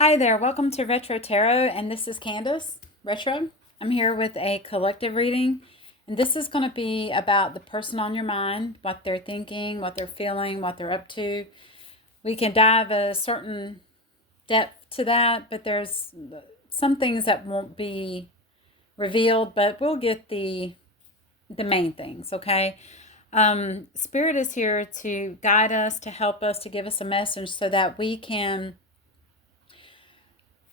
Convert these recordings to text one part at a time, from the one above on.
Hi there, welcome to Retro Tarot, and this is Candace, Retro. I'm here with a collective reading, and this is going to be about the person on your mind, what they're thinking, what they're feeling, what they're up to. We can dive a certain depth to that, but there's some things that won't be revealed, but we'll get the main things, okay? Spirit is here to guide us, to help us, to give us a message so that we can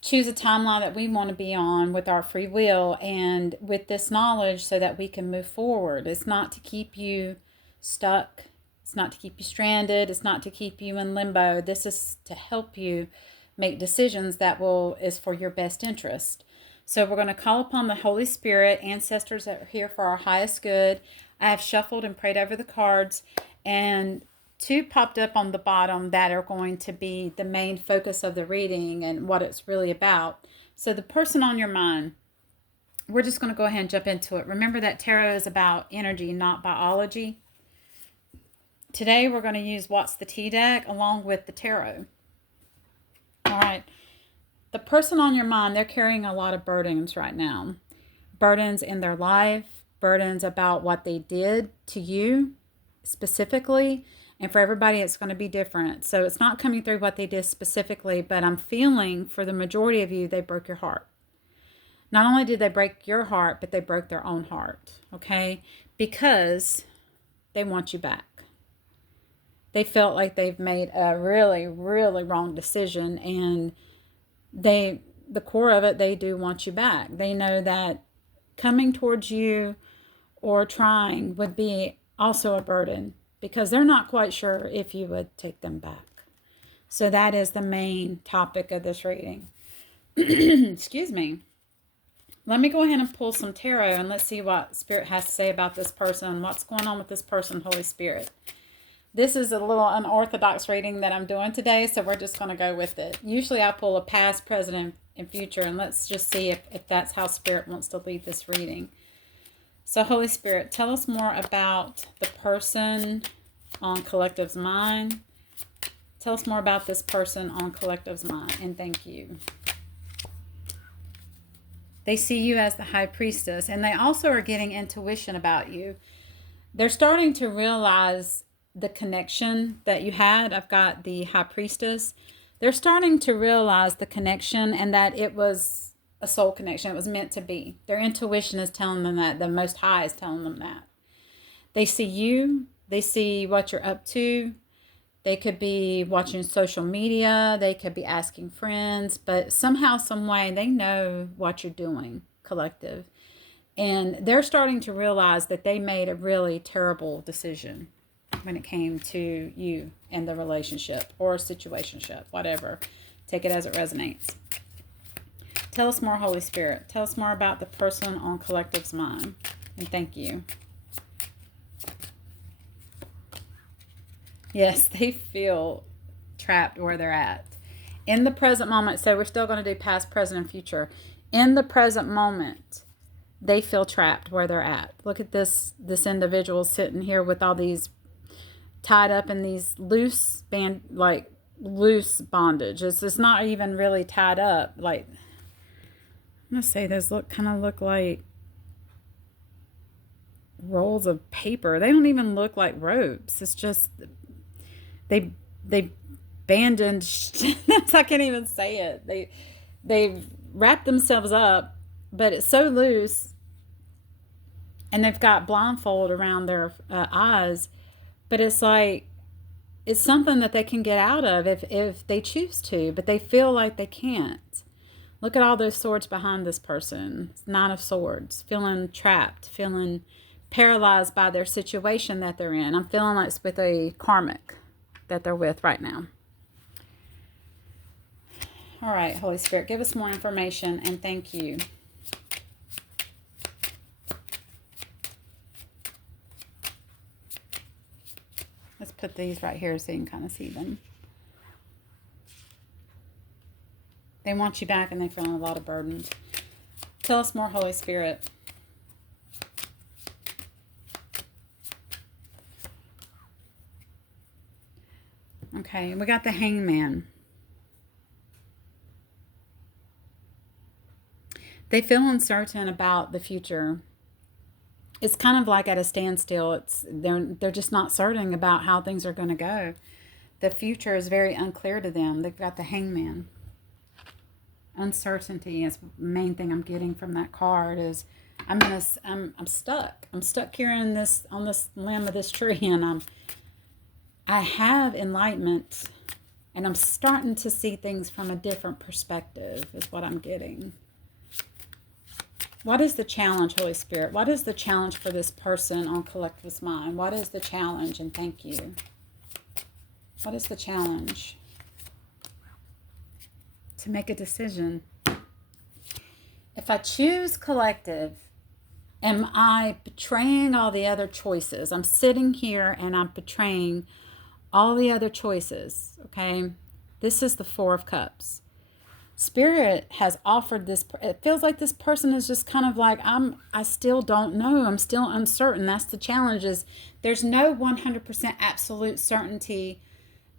choose a timeline that we want to be on with our free will and with this knowledge so that we can move forward. It's not to keep you stuck. It's not to keep you stranded. It's not to keep you in limbo. This is to help you make decisions that is for your best interest. So we're going to call upon the Holy Spirit, ancestors that are here for our highest good. I have shuffled and prayed over the cards, and two popped up on the bottom that are going to be the main focus of the reading and what it's really about. So the person on your mind, we're just going to go ahead and jump into it. Remember that tarot is about energy, not biology. Today we're going to use What's the Tea deck along with the tarot. All right. The person on your mind, they're carrying a lot of burdens right now. Burdens in their life, burdens about what they did to you specifically. And for everybody, it's going to be different. So it's not coming through what they did specifically, but I'm feeling for the majority of you, they broke your heart. Not only did they break your heart, but they broke their own heart, okay? Because they want you back. They felt like they've made a really, really wrong decision, and the core of it, they do want you back. They know that coming towards you or trying would be also a burden because they're not quite sure if you would take them back. So that is the main topic of this reading. Excuse me. Let me go ahead and pull some tarot and let's see what Spirit has to say about this person. What's going on with this person, Holy Spirit? This is a little unorthodox reading that I'm doing today, so we're just going to go with it. Usually I pull a past, present, and future, and let's just see if that's how Spirit wants to lead this reading. So Holy Spirit, tell us more about the person on Collective's mind. Tell us more about this person on Collective's mind, and thank you. They see you as the High Priestess, and they also are getting intuition about you. They're starting to realize the connection that you had. I've got the High Priestess. They're starting to realize the connection and that it was a soul connection. It was meant to be. Their intuition is telling them that. The Most High is telling them that. They see you. They see what you're up to. They could be watching social media. They could be asking friends. But somehow, some way, they know what you're doing, Collective. And they're starting to realize that they made a really terrible decision when it came to you and the relationship or situationship, whatever. Take it as it resonates. Tell us more, Holy Spirit. Tell us more about the person on Collective's mind. And thank you. Yes, they feel trapped where they're at. In the present moment, so we're still going to do past, present, and future. In the present moment, they feel trapped where they're at. Look at this individual sitting here with all these tied up in these loose loose bondage. It's not even really tied up. Like, I'm gonna say those kind of look like rolls of paper. They don't even look like ropes. It's just they bandaged. I can't even say it. They wrap themselves up, but it's so loose, and they've got blindfold around their eyes. But it's like, it's something that they can get out of if they choose to, but they feel like they can't. Look at all those swords behind this person. It's 9 of Swords. Feeling trapped, feeling paralyzed by their situation that they're in. I'm feeling like it's with a karmic that they're with right now. All right, Holy Spirit, give us more information, and thank you. Let's put these right here so you can kind of see them. They want you back and they're feeling a lot of burdens. Tell us more, Holy Spirit. Okay, we got the Hangman. They feel uncertain about the future. It's kind of like at a standstill. They're just not certain about how things are going to go. The future is very unclear to them. They've got the Hangman. Uncertainty is the main thing I'm getting from that card. Is I'm stuck. I'm stuck here in this on this limb of this tree, and I have enlightenment, and I'm starting to see things from a different perspective. Is what I'm getting. What is the challenge, Holy Spirit? What is the challenge for this person on Collectivist Mind? What is the challenge? And thank you. What is the challenge? To make a decision. If I choose collective, am I betraying all the other choices? I'm sitting here and I'm betraying all the other choices, okay? This is the Four of Cups. Spirit has offered this. It feels like this person is just kind of like, I still don't know. I'm still uncertain. That's the challenge. Is there's no 100% absolute certainty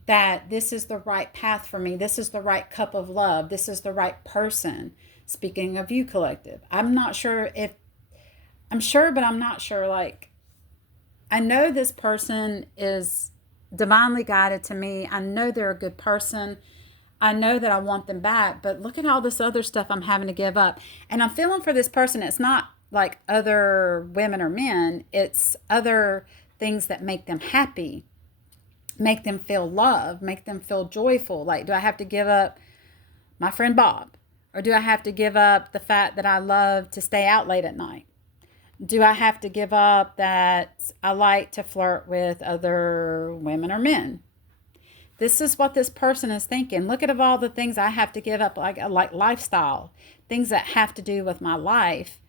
that this is the right path for me. This is the right cup of love. This is the right person. Speaking of you, collective, I'm not sure if, I'm sure, but I'm not sure. Like, I know this person is divinely guided to me. I know they're a good person. I know that I want them back, but look at all this other stuff I'm having to give up. And I'm feeling for this person. It's not like other women or men. It's other things that make them happy, make them feel love, make them feel joyful. Like, do I have to give up my friend Bob? Or do I have to give up the fact that I love to stay out late at night? Do I have to give up that I like to flirt with other women or men? This is what this person is thinking. Look at all the things I have to give up, like lifestyle, things that have to do with my life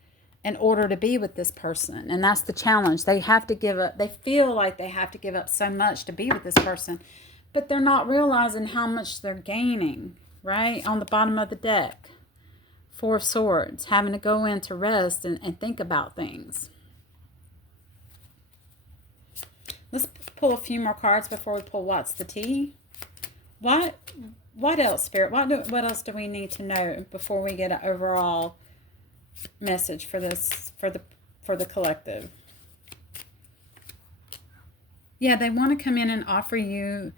in order to be with this person. And that's the challenge. They have to give up. They feel like they have to give up so much to be with this person, but they're not realizing how much they're gaining, right? On the bottom of the deck, Four of Swords, having to go in to rest and think about things. Let's pull a few more cards before we pull What's the Tea. What else, Spirit? What else do we need to know before we get an overall message for this, for the collective? Yeah, they want to come in and offer you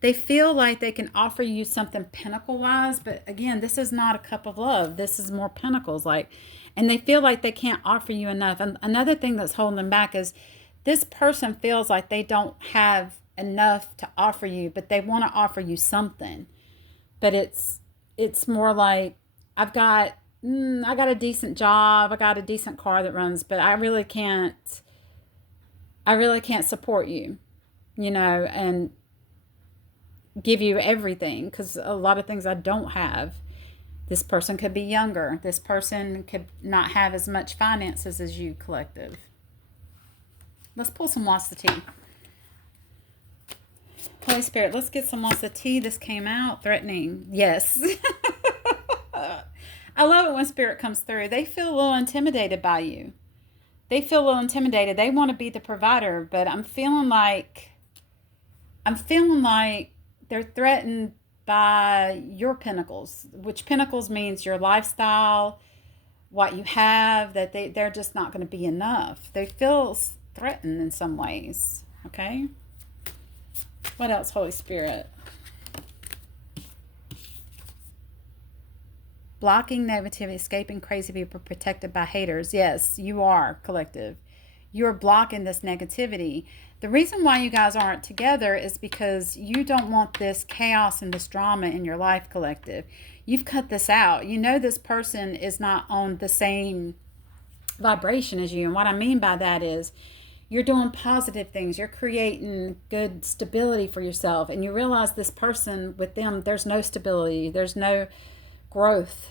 they feel like they can offer you something pinnacle-wise, but again, this is not a cup of love. This is more pentacles, like, and they feel like they can't offer you enough. And another thing that's holding them back is this person feels like they don't have enough to offer you, but they want to offer you something. But it's more like, I got a decent job, I got a decent car that runs, but I really can't support you, and give you everything, because a lot of things I don't have. This person could be younger. This person could not have as much finances as you, collective. Let's pull some What's the Tea. Holy Spirit, let's get some What's the Tea. This came out threatening. Yes. I love it when Spirit comes through. They feel a little intimidated by you. They feel a little intimidated. They want to be the provider, but I'm feeling like they're threatened by your pinnacles, which pinnacles means your lifestyle, what you have, that they're just not going to be enough. They feel threatened in some ways, okay? What else, Holy Spirit? Blocking negativity, escaping crazy people, protected by haters. Yes, you are, collective. You're blocking this negativity. The reason why you guys aren't together is because you don't want this chaos and this drama in your life, collective. You've cut this out. You know this person is not on the same vibration as you. And what I mean by that is you're doing positive things. You're creating good stability for yourself. And you realize this person, with them, there's no stability. There's no growth.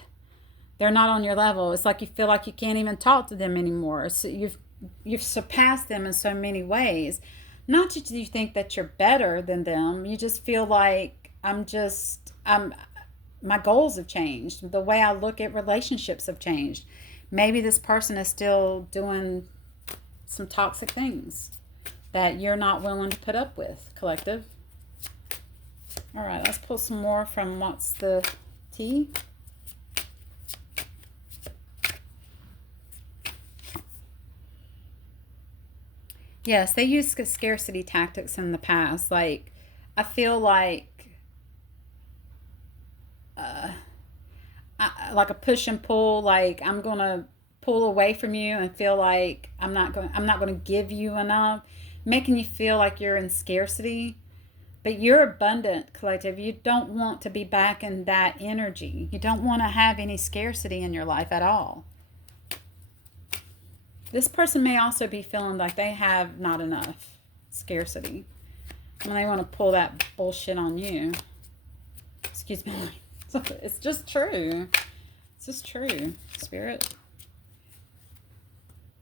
They're not on your level. It's like you feel like you can't even talk to them anymore. So you've surpassed them in so many ways. Not that you think that you're better than them. You just feel like my goals have changed. The way I look at relationships have changed. Maybe this person is still doing some toxic things that you're not willing to put up with, collective. All right, let's pull some more from What's the Tea? Yes, they used scarcity tactics in the past. Like, I feel uh, like a push and pull. Like, I'm gonna pull away from you and feel like I'm not gonna give you enough, making you feel like you're in scarcity. But you're abundant, collective. You don't want to be back in that energy. You don't want to have any scarcity in your life at all. This person may also be feeling like they have not enough scarcity. When they want to pull that bullshit on you. Excuse me. It's just true. It's just true, Spirit.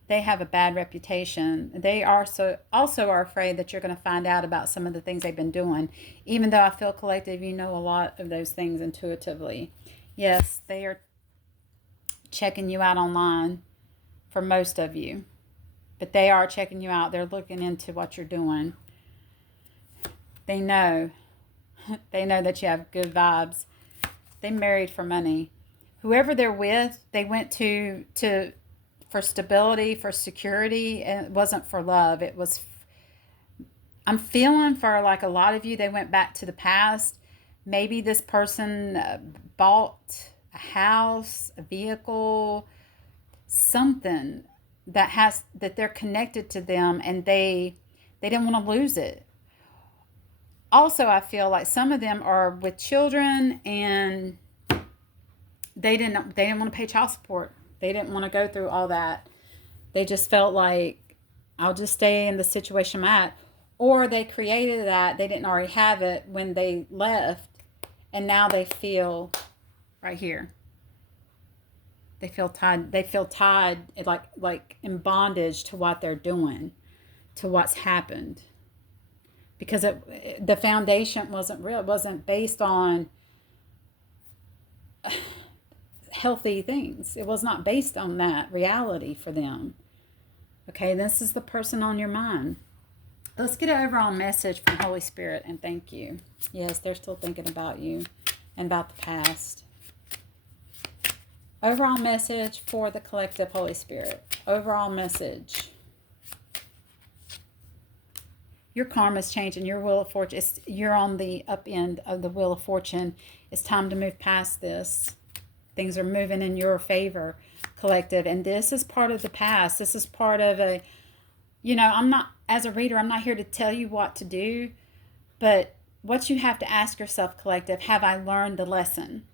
They have a bad reputation. They also are afraid that you're going to find out about some of the things they've been doing. Even though I feel, collective, you know a lot of those things intuitively. Yes, they are checking you out online for most of you. But they are checking you out. They're looking into what you're doing. They know. They know that you have good vibes. They married for money. Whoever they're with, they went to for stability, for security, and it wasn't for love. It was, I'm feeling for like a lot of you, they went back to the past. Maybe this person bought a house, a vehicle, something that they're connected to them, and they didn't want to lose it. Also, I feel like some of them are with children, and they didn't want to pay child support. They didn't want to go through all that. They just felt like, I'll just stay in the situation I'm at. Or they created that. They didn't already have it when they left. And now they feel right here. They feel tied. They feel tied like in bondage to what they're doing, to what's happened. Because the foundation wasn't real. It wasn't based on healthy things. It was not based on that reality for them. Okay, this is the person on your mind. Let's get an overall message from Holy Spirit, and thank you. Yes, they're still thinking about you and about the past. Overall message for the collective, Holy Spirit. Overall message. Your karma is changing. Your wheel of fortune. You're on the up end of the wheel of fortune. It's time to move past this. Things are moving in your favor, collective. And this is part of the past. This is part of I'm not, as a reader, I'm not here to tell you what to do. But what you have to ask yourself, collective, have I learned the lesson?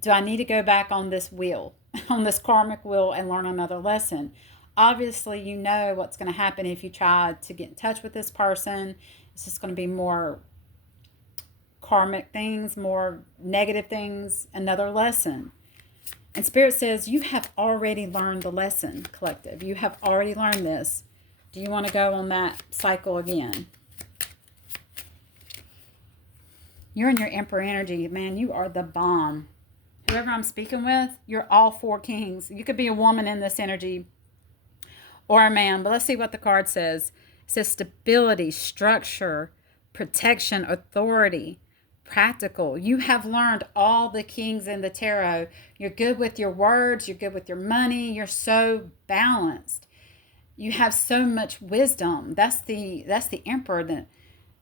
Do I need to go back on this wheel, on this karmic wheel, and learn another lesson? Obviously, you know what's going to happen if you try to get in touch with this person. It's just going to be more karmic things, more negative things, another lesson. And Spirit says, you have already learned the lesson, collective. You have already learned this. Do you want to go on that cycle again? You're in your Emperor energy. Man, you are the bomb. Whoever I'm speaking with, you're all four kings. You could be a woman in this energy or a man. But let's see what the card says. It says stability, structure, protection, authority, practical. You have learned all the kings in the tarot. You're good with your words. You're good with your money. You're so balanced. You have so much wisdom. That's the Emperor.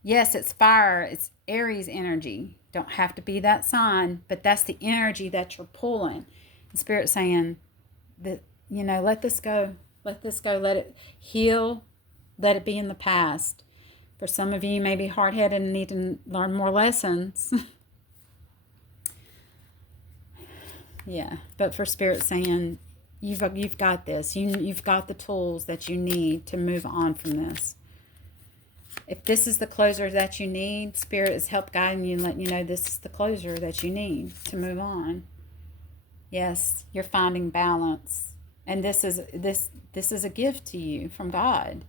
Yes, it's fire. It's Aries energy. Don't have to be that sign, but that's the energy that you're pulling. And Spirit saying that, let this go. Let this go. Let it heal. Let it be in the past. For some of you, you may be hard-headed and need to learn more lessons. Yeah, but for Spirit saying, you've got this. You've got the tools that you need to move on from this. If this is the closure that you need, Spirit is help guiding you and letting you know this is the closure that you need to move on. Yes, you're finding balance. And this is a gift to you from God.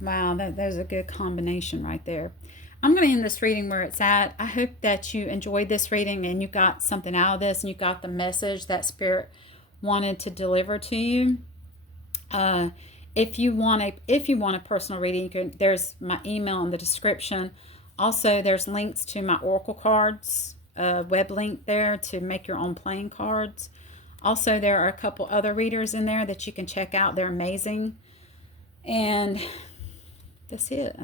Wow, there's a good combination right there. I'm going to end this reading where it's at. I hope that you enjoyed this reading and you got something out of this and you got the message that Spirit wanted to deliver to you. If you want a personal reading, there's my email in the description. Also, there's links to my Oracle cards, web link there to make your own playing cards. Also, there are a couple other readers in there that you can check out. They're amazing. And that's it.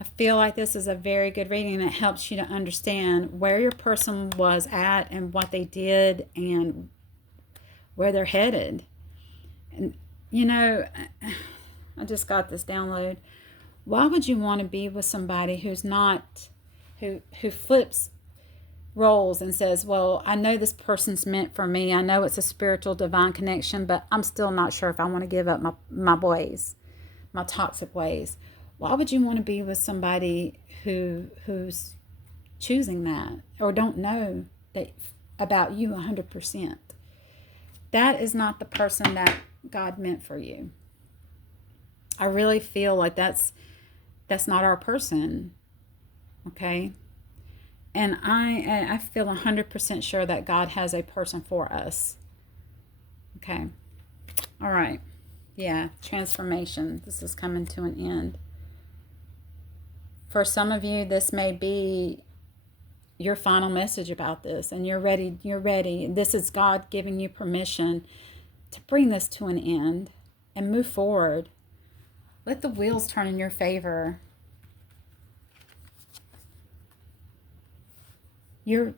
I feel like this is a very good reading, and it helps you to understand where your person was at and what they did and where they're headed. And, you know, I just got this download. Why would you want to be with somebody who's not, who flips roles and says, well, I know this person's meant for me. I know it's a spiritual divine connection, but I'm still not sure if I want to give up my ways, my toxic ways. Why would you want to be with somebody who's choosing that or don't know that about you 100%? That is not the person that God meant for you. I really feel like that's not our person. Okay? And I feel 100% sure that God has a person for us. Okay. All right. Yeah. Transformation. This is coming to an end. For some of you, this may be your final message about this, and you're ready. You're ready. This is God giving you permission to bring this to an end and move forward. Let the wheels turn in your favor. You're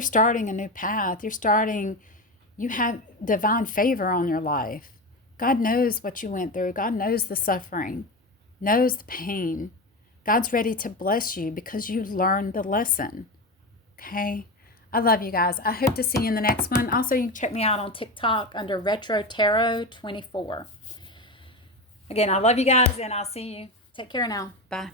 starting a new path. You have divine favor on your life. God knows what you went through. God knows the suffering, knows the pain. God's ready to bless you because you learned the lesson. Okay? I love you guys. I hope to see you in the next one. Also, you can check me out on TikTok under Retro Tarot 24. Again, I love you guys, and I'll see you. Take care now. Bye.